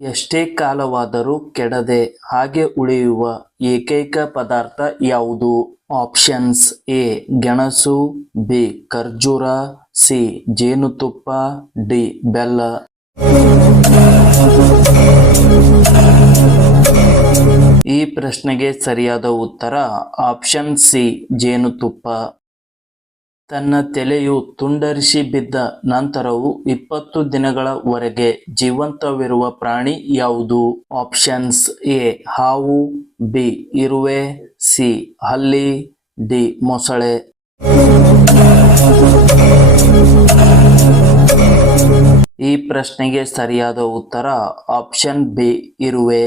ಎಷ್ಟೇ ಕಾಲವಾದರೂ ಕೆಡದೆ ಹಾಗೆ ಉಳಿಯುವ ಏಕೈಕ ಪದಾರ್ಥ ಯಾವುದು? ಆಪ್ಷನ್ಸ್: ಎ ಗೆಣಸು, ಬಿ ಖರ್ಜೂರ, ಸಿ ಜೇನುತುಪ್ಪ, ಡಿ ಬೆಲ್ಲ. ಈ ಪ್ರಶ್ನೆಗೆ ಸರಿಯಾದ ಉತ್ತರ ಆಪ್ಷನ್ ಸಿ ಜೇನುತುಪ್ಪ. ತನ್ನ ತಲೆಯು ತುಂಡರಿಸಿ ಬಿದ್ದ ನಂತರವೂ 20 ದಿನಗಳವರೆಗೆ ಜೀವಂತವಿರುವ ಪ್ರಾಣಿ ಯಾವುದು? ಆಪ್ಷನ್ಸ್: ಎ ಹಾವು, ಬಿ ಇರುವೆ, ಸಿ ಹಲ್ಲಿ, ಡಿ ಮೊಸಳೆ. ಈ ಪ್ರಶ್ನೆಗೆ ಸರಿಯಾದ ಉತ್ತರ ಆಪ್ಷನ್ ಬಿ ಇರುವೆ.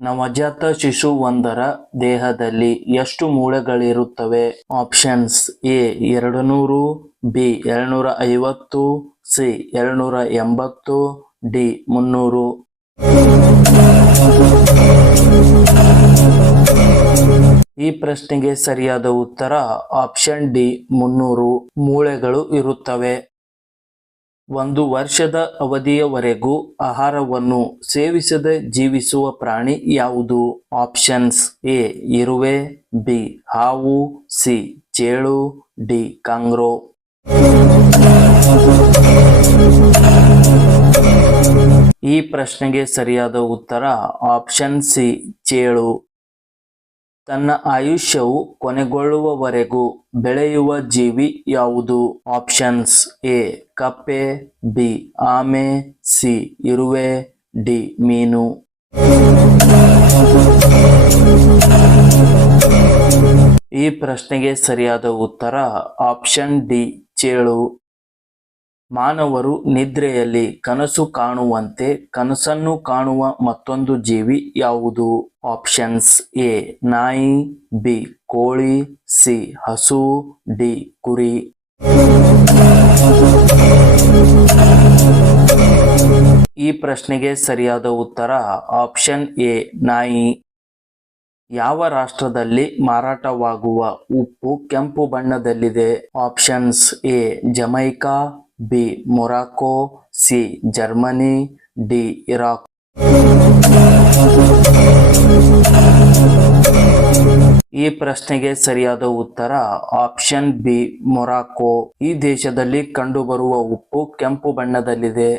ನವಜಾತ ಶಿಶುವೊಂದರ ದೇಹದಲ್ಲಿ ಎಷ್ಟು ಮೂಳೆಗಳಿರುತ್ತವೆ? Options: A 200, B 250, C 280, D 300. ಈ ಪ್ರಶ್ನೆಗೆ ಸರಿಯಾದ ಉತ್ತರ ಆಪ್ಷನ್ ಡಿ 300 ಮೂಳೆಗಳು ಇರುತ್ತವೆ. ಒಂದು ವರ್ಷದ ಅವಧಿಯವರೆಗೂ ಆಹಾರವನ್ನು ಸೇವಿಸದೆ ಜೀವಿಸುವ ಪ್ರಾಣಿ ಯಾವುದು? ಆಪ್ಷನ್ಸ್: ಎ ಇರುವೆ, ಬಿ ಹಾವು, ಸಿ ಚೇಳು, ಡಿ ಕಾಂಗ್ರೋ. ಈ ಪ್ರಶ್ನೆಗೆ ಸರಿಯಾದ ಉತ್ತರ ಆಪ್ಷನ್ ಸಿ ಚೇಳು. ತನ್ನ ಆಯುಷ್ಯವು ಕೊನೆಗೊಳ್ಳುವವರೆಗೂ ಬೆಳೆಯುವ ಜೀವಿ ಯಾವುದು? ಆಪ್ಷನ್ಸ್: ಎ ಕಪ್ಪೆ, ಬಿ ಆಮೆ, ಸಿ ಇರುವೆ, ಡಿ ಮೀನು. ಈ ಪ್ರಶ್ನೆಗೆ ಸರಿಯಾದ ಉತ್ತರ ಆಪ್ಷನ್ ಡಿ ಚೇಳು. ಮಾನವರು ನಿದ್ರೆಯಲ್ಲಿ ಕನಸು ಕಾಣುವಂತೆ ಕನಸನ್ನು ಕಾಣುವ ಮತ್ತೊಂದು ಜೀವಿ ಯಾವುದು? ಆಪ್ಷನ್ಸ್: ಎ ನಾಯಿ, ಬಿ ಕೋಳಿ, ಸಿ ಹಸು, ಡಿ ಕುರಿ. ಈ ಪ್ರಶ್ನೆಗೆ ಸರಿಯಾದ ಉತ್ತರ ಆಪ್ಷನ್ ಎ ನಾಯಿ. ಯಾವ ರಾಷ್ಟ್ರದಲ್ಲಿ ಮಾರಾಟವಾಗುವ ಉಪ್ಪು ಕೆಂಪು ಬಣ್ಣದಲ್ಲಿದೆ? Options: A Jamaica, B Morocco, C Germany, D Iraq. ಈ ಪ್ರಶ್ನೆಗೆ ಸರಿಯಾದ ಉತ್ತರ ಆಪ್ಷನ್ ಬಿ ಮೊರಾಕೊ. ಈ ದೇಶದಲ್ಲಿ ಕಂಡುಬರುವ ಉಪ್ಪು ಕೆಂಪು ಬಣ್ಣದಲ್ಲಿದೆ.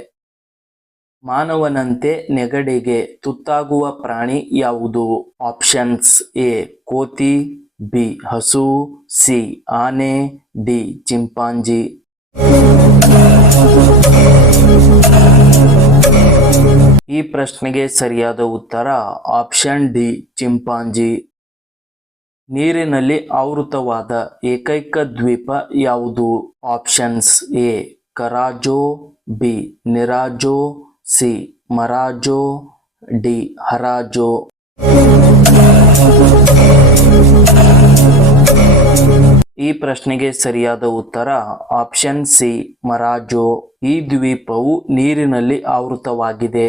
ಮಾನವನಂತೆ ನೆಗಡಿಗೆ ತುತ್ತಾಗುವ ಪ್ರಾಣಿ ಯಾವುದು? ಆಪ್ಷನ್ಸ್: ಎ ಕೋತಿ, ಬಿ ಹಸು, ಸಿ ಆನೆ, ಡಿ ಚಿಂಪಾಂಜಿ. ಈ ಪ್ರಶ್ನೆಗೆ ಸರಿಯಾದ ಉತ್ತರ ಆಪ್ಷನ್ ಡಿ ಚಿಂಪಾಂಜಿ. ನೀರಿನಲ್ಲಿ ಆವೃತವಾದ ಏಕೈಕ ದ್ವೀಪ ಯಾವುದು? Options: A Karajo, B Nirajo, C Marajo, D Harajo. ಈ ಪ್ರಶ್ನೆಗೆ ಸರಿಯಾದ ಉತ್ತರ ಆಪ್ಷನ್ ಸಿ ಮರಾಜೋ. ಈ ದ್ವೀಪವು ನೀರಿನಲ್ಲಿ ಆವೃತವಾಗಿದೆ.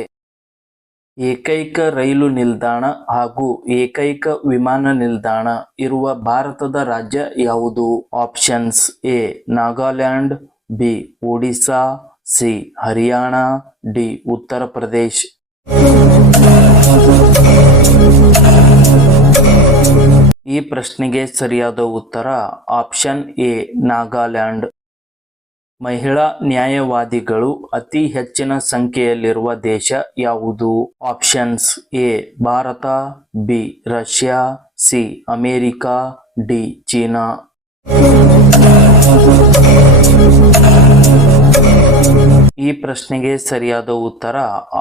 ಏಕೈಕ ರೈಲು ನಿಲ್ದಾಣ ಹಾಗೂ ಏಕೈಕ ವಿಮಾನ ನಿಲ್ದಾಣ ಇರುವ ಭಾರತದ ರಾಜ್ಯ ಯಾವುದು? Options: A Nagaland, B Odisha, C Haryana, D Uttar Pradesh. ಈ ಪ್ರಶ್ನೆಗೆ ಸರಿಯಾದ ಉತ್ತರ ಆಪ್ಷನ್ ಎ ನಾಗಾಲ್ಯಾಂಡ್. ಮಹಿಳಾ ನ್ಯಾಯವಾದಿಗಳು ಅತಿ ಹೆಚ್ಚಿನ ಸಂಖ್ಯೆಯಲ್ಲಿರುವ ದೇಶ ಯಾವುದು? Options: A Bharat, B Russia, C America, D China. ಈ ಪ್ರಶ್ನೆಗೆ ಸರಿಯಾದ ಉತ್ತರ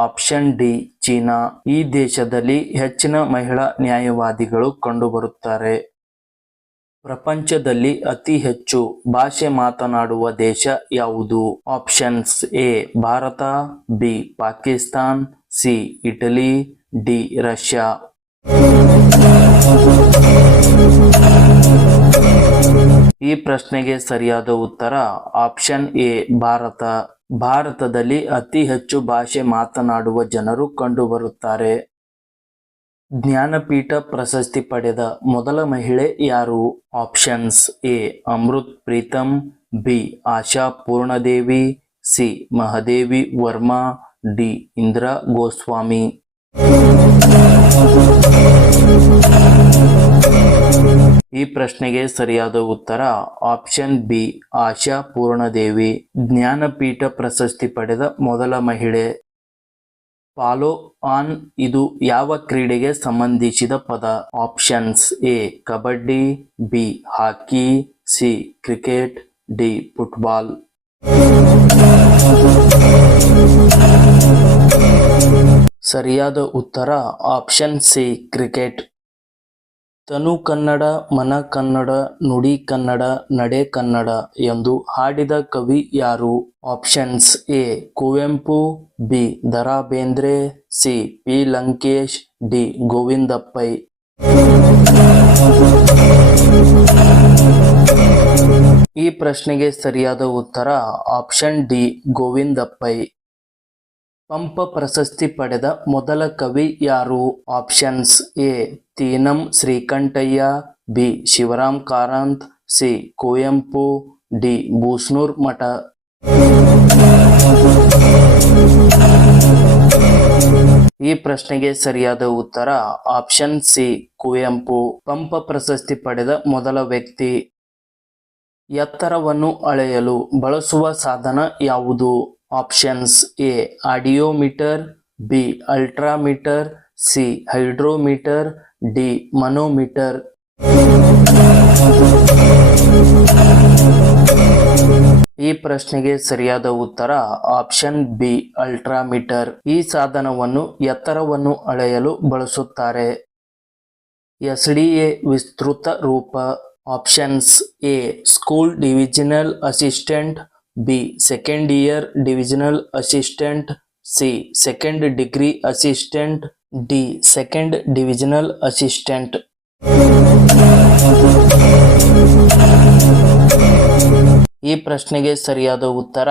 ಆಪ್ಷನ್ ಡಿ ಚೀನಾ. ಈ ದೇಶದಲ್ಲಿ ಹೆಚ್ಚಿನ ಮಹಿಳಾ ನ್ಯಾಯವಾದಿಗಳು ಕಂಡುಬರುತ್ತಾರೆ. ಪ್ರಪಂಚದಲ್ಲಿ ಅತಿ ಹೆಚ್ಚು ಭಾಷೆ ಮಾತನಾಡುವ ದೇಶ ಯಾವುದು? Options: A Bharat, B Pakistan, C Italy, D Russia. ಈ ಪ್ರಶ್ನೆಗೆ ಸರಿಯಾದ ಉತ್ತರ ಆಪ್ಷನ್ ಎ ಭಾರತ. ಭಾರತದಲ್ಲಿ ಅತಿ ಹೆಚ್ಚು ಭಾಷೆ ಮಾತನಾಡುವ ಜನರು ಕಂಡುಬರುತ್ತಾರೆ. ಜ್ಞಾನಪೀಠ ಪ್ರಶಸ್ತಿ ಪಡೆದ ಮೊದಲ ಮಹಿಳೆ ಯಾರು? Options: A Amrit Pritam, B Asha Purnadevi, C Mahadevi Varma, D Indira Goswami. ಈ ಪ್ರಶ್ನೆಗೆ ಸರಿಯಾದ ಉತ್ತರ ಆಪ್ಷನ್ ಬಿ ಆಶಾ ಪೂರ್ಣದೇವಿ. ಜ್ಞಾನಪೀಠ ಪ್ರಶಸ್ತಿ ಪಡೆದ ಮೊದಲ ಮಹಿಳೆ. ಫಾಲೋ ಆನ್ ಇದು ಯಾವ ಕ್ರೀಡೆಗೆ ಸಂಬಂಧಿಸಿದ ಪದ? Options A kabaddi, B hockey, C cricket, D football. ಸರಿಯಾದ ಉತ್ತರ ಆಪ್ಷನ್ ಸಿ ಕ್ರಿಕೆಟ್. ತನು ಕನ್ನಡ, ಮನ ಕನ್ನಡ, ನುಡಿ ಕನ್ನಡ, ನಡೆ ಕನ್ನಡ ಎಂದು ಹಾಡಿದ ಕವಿ ಯಾರು? Options A Kuvempu, B Da Ra Bendre, C P Lankesh, D Govinda Pai. ಈ ಪ್ರಶ್ನೆಗೆ ಸರಿಯಾದ ಉತ್ತರ ಆಪ್ಷನ್ ಡಿ ಗೋವಿಂದ ಪೈ. ಪಂಪ ಪ್ರಶಸ್ತಿ ಪಡೆದ ಮೊದಲ ಕವಿ ಯಾರು? Options A Tinam Shrikantaiah, B Shivaram Karanth, C Kuvempu, D Bhusnur Math. ಈ ಪ್ರಶ್ನೆಗೆ ಸರಿಯಾದ ಉತ್ತರ ಆಪ್ಷನ್ ಸಿ ಕುವೆಂಪು. ಪಂಪ ಪ್ರಶಸ್ತಿ ಪಡೆದ ಮೊದಲ ವ್ಯಕ್ತಿ. ಎತ್ತರವನ್ನು ಅಳೆಯಲು ಬಳಸುವ ಸಾಧನ ಯಾವುದು? Options A audiometer, B ultrameter, C hydrometer, D manometer. ಈ ಪ್ರಶ್ನೆಗೆ ಸರಿಯಾದ ಉತ್ತರ ಆಪ್ಷನ್ ಬಿ ಅಲ್ಟ್ರಾಮೀಟರ್. ಈ ಸಾಧನವನ್ನು ಎತ್ತರವನ್ನು ಅಳೆಯಲು ಬಳಸುತ್ತಾರೆ. ಎಸ್ಡಿಎ ವಿಸ್ತೃತ ರೂಪ. Options A school divisional assistant, B second year divisional assistant, C second degree assistant, D second divisional assistant. ಈ ಪ್ರಶ್ನೆಗೆ ಸರಿಯಾದ ಉತ್ತರ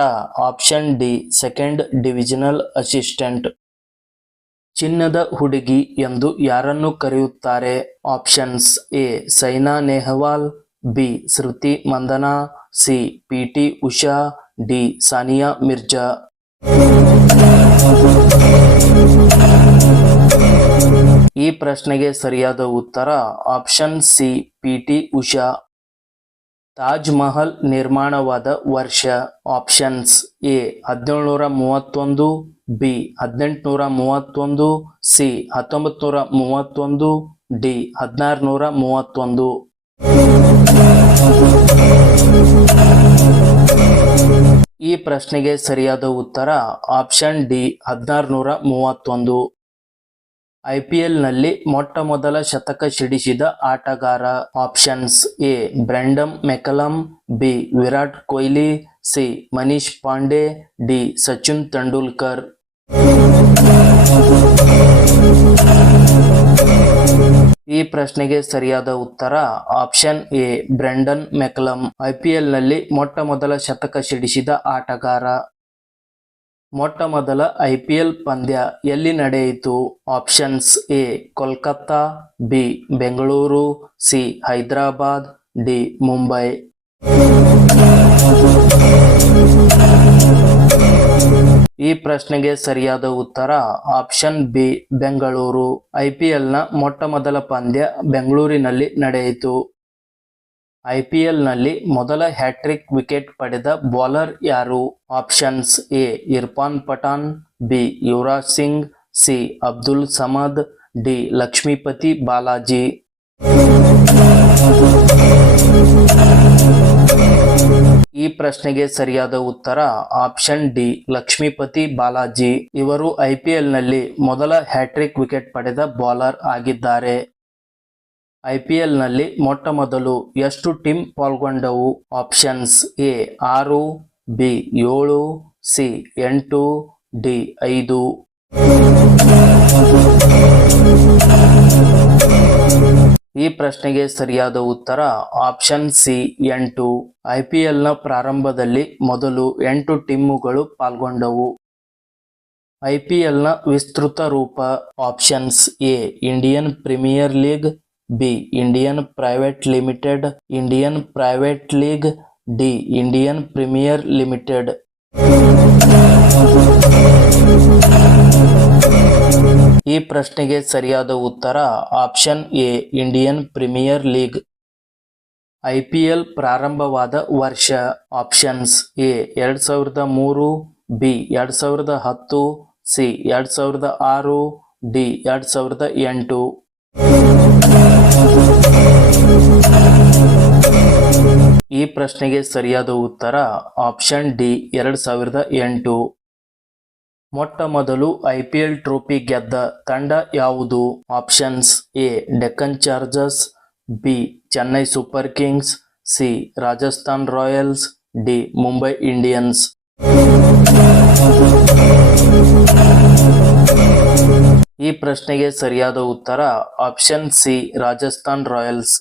option D second divisional assistant. ಚಿನ್ನದ ಹುಡುಗಿ ಎಂದು ಯಾರನ್ನು ಕರೆಯುತ್ತಾರೆ? Options A Saina Nehwal, B Smriti Mandhana, C P T. Usha, D Sania Mirza. ಈ ಪ್ರಶ್ನೆಗೆ ಸರಿಯಾದ ಉತ್ತರ option C P T. Usha. Taj Mahal ನಿರ್ಮಾಣವಾದ ವರ್ಷ. Options A 1731, B 1831, C 1931, D 1631. ಈ ಪ್ರಶ್ನೆಗೆ ಸರಿಯಾದ ಉತ್ತರ ಆಪ್ಷನ್ ಡಿ 1631. ಐಪಿಎಲ್ನಲ್ಲಿ ಮೊಟ್ಟ ಮೊದಲ ಶತಕ ಸಿಡಿಸಿದ ಆಟಗಾರ. Options A Brendan McCullum, B Virat Kohli, C Manish Pandey, D Sachin Tendulkar. ಈ ಪ್ರಶ್ನೆಗೆ ಸರಿಯಾದ ಉತ್ತರ ಆಪ್ಷನ್ ಎ ಬ್ರೆಂಡನ್ ಮೆಕಲಮ್. ಐಪಿಎಲ್ನಲ್ಲಿ ಮೊಟ್ಟ ಮೊದಲ ಶತಕ ಸಿಡಿಸಿದ ಆಟಗಾರ. ಮೊಟ್ಟ ಮೊದಲ ಐಪಿಎಲ್ ಪಂದ್ಯ ಎಲ್ಲಿ ನಡೆಯಿತು? Options A Kolkata, B Bengaluru, C Hyderabad, D Mumbai. ಈ ಪ್ರಶ್ನೆಗೆ ಸರಿಯಾದ ಉತ್ತರ ಆಪ್ಷನ್ ಬಿ ಬೆಂಗಳೂರು. ಐಪಿಎಲ್ನ ಮೊಟ್ಟ ಮೊದಲ ಪಂದ್ಯ ಬೆಂಗಳೂರಿನಲ್ಲಿ ನಡೆಯಿತು. ಐಪಿಎಲ್ನಲ್ಲಿ ಮೊದಲ ಹ್ಯಾಟ್ರಿಕ್ ವಿಕೆಟ್ ಪಡೆದ ಬೌಲರ್ ಯಾರು? Options A Irfan Pathan, B Yuvraj Singh, C Abdul Samad, D Lakshmipathy Balaji. ಈ ಪ್ರಶ್ನೆಗೆ ಸರಿಯಾದ ಉತ್ತರ ಆಪ್ಷನ್ ಡಿ ಲಕ್ಷ್ಮೀಪತಿ ಬಾಲಾಜಿ. ಇವರು ಐಪಿಎಲ್ನಲ್ಲಿ ಮೊದಲ ಹ್ಯಾಟ್ರಿಕ್ ವಿಕೆಟ್ ಪಡೆದ ಬೌಲರ್ ಆಗಿದ್ದಾರೆ. ಐಪಿಎಲ್ನಲ್ಲಿ ಮೊಟ್ಟ ಮೊದಲು ಎಷ್ಟು ಟೀಮ್ ಪಾಲ್ಗೊಂಡವು? Options A 6, B 7, C 8, D 5. ಈ ಪ್ರಶ್ನೆಗೆ ಸರಿಯಾದ ಉತ್ತರ ಆಪ್ಷನ್ ಸಿ 8. ಐಪಿಎಲ್ನ ಪ್ರಾರಂಭದಲ್ಲಿ ಮೊದಲು 8 ಟೀಮುಗಳು ಪಾಲ್ಗೊಂಡವು. ಐಪಿಎಲ್ನ ವಿಸ್ತೃತ ರೂಪ. Options A Indian Premier League, B Indian Private Limited, Indian Private League, D Indian Premier Limited. ಈ ಪ್ರಶ್ನೆಗೆ ಸರಿಯಾದ ಉತ್ತರ option A Indian Premier League. IPL ಪ್ರಾರಂಭವಾದ ವರ್ಷ options A 2003, B 2010, C 2006, D 2008. ಈ ಪ್ರಶ್ನೆಗೆ ಸರಿಯಾದ ಉತ್ತರ ಆಪ್ಷನ್ ಡಿ 2008. ಮೊಟ್ಟ ಮೊದಲು IPL ಟ್ರೋಫಿ ಗೆದ್ದ ತಂಡ ಯಾವುದು? Options A Deccan chargers, B Chennai super Kings, C Rajasthan Royals, D Mumbai Indians. ಈ ಪ್ರಶ್ನೆಗೆ ಸರಿಯಾದ ಉತ್ತರ ಆಪ್ಷನ್ ಸಿ ರಾಜಸ್ಥಾನ್ ರಾಯಲ್ಸ್.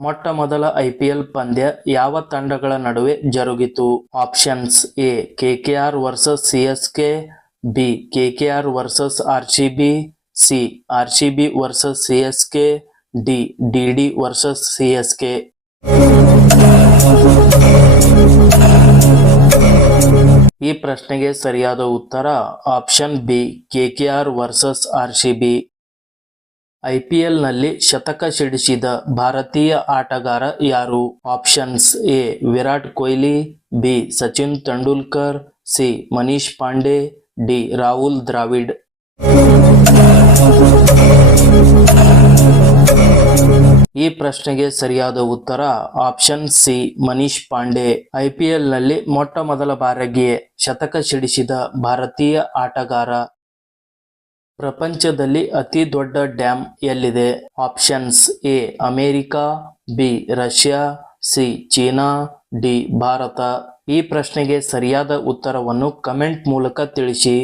ಮೊಟ್ಟ ಮೊದಲ IPL ಪಂದ್ಯ ಯಾವ ತಂಡಗಳ ನಡುವೆ ಜರುಗಿತು? Options A KKR versus CSK, B KKR versus RCB, C RCB versus CSK, D DD versus CSK. ಈ ಪ್ರಶ್ನೆಗೆ ಸರಿಯಾದ ಉತ್ತರ option B KKR versus RCB. IPL ನಲ್ಲಿ ಶತಕ ಸಿಡಿಸಿದ ಭಾರತೀಯ ಆಟಗಾರ ಯಾರು? Options A Virat Kohli, B Sachin Tendulkar, C Manish Pandey, D Rahul Dravid. ಈ ಪ್ರಶ್ನೆಗೆ ಸರಿಯಾದ ಉತ್ತರ option C Manish Pandey. IPL ನಲ್ಲಿ ಮೊಟ್ಟ ಮೊದಲ ಬಾರಿಗೆ ಶತಕ ಸಿಡಿಸಿದ ಭಾರತೀಯ ಆಟಗಾರ. ಪ್ರಪಂಚದಲ್ಲಿ ಅತಿ ದೊಡ್ಡ ಡ್ಯಾಮ್ ಎಲ್ಲಿದೆ? Options A America, B Russia, C China, D Bharat. ಈ ಪ್ರಶ್ನೆಗೆ ಸರಿಯಾದ ಉತ್ತರವನ್ನು ಕಮೆಂಟ್ ಮೂಲಕ ತಿಳಿಸಿ.